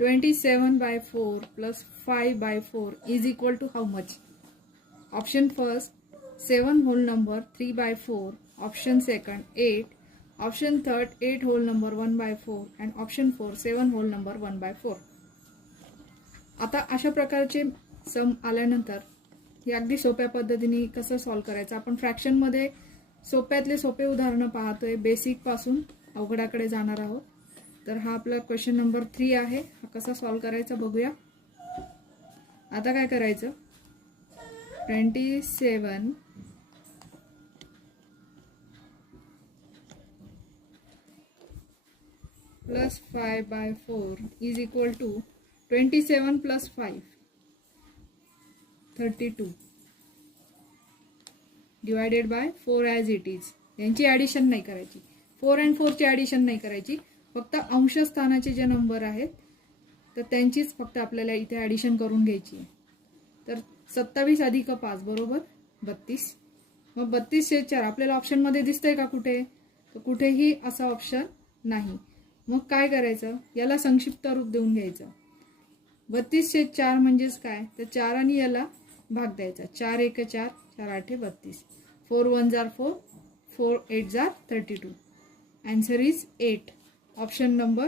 27/4 plus 5/4 is equal to how much? Option first 7 whole number 3/4, option second 8, option third 8 whole number 1/4 and option 4 7 whole number 1/4. आता अशा प्रकारचे सम आल्यानंतर हे अगदी सोप्या पद्धतीने कसं सॉल्व्ह करायचं, आपण फ्रॅक्शन मध्ये सोप्यातले सोपे उदाहरणं पाहतोय, बेसिक पासून अवघडाकडे जाणार आहोत. तर हा आपला क्वेश्चन नंबर 3 आहे. हा कसा सॉल्व्ह करायचा बघूया. आता काय करायचं, 27 plus 5/4 is equal to 27 plus 5 32 divided by 4 as it is. यांची ॲडिशन नाही करायची, 4 and 4 ची ॲडिशन नाही करायची, फक्त अंश स्थानाचे जे नंबर आहेत तर त्यांचीच फक्त आपल्याला इथे ॲडिशन करून घ्यायची आहे. तर 27 अधिक 5 बरोबर 32. मग 32/4 आपल्याला ऑप्शन मध्ये दिसतंय का कुठे? तर कुठेही असा ऑप्शन नाही. मग काय करायचं, याला संक्षिप्त रूप देऊन घ्यायचं. 32/4 म्हणजेच काय, तर 4 आणि याला भाग द्यायचा. 4 1 4, 4 8 32, 4 1 4, 4 8 32. Answer is 8. Option number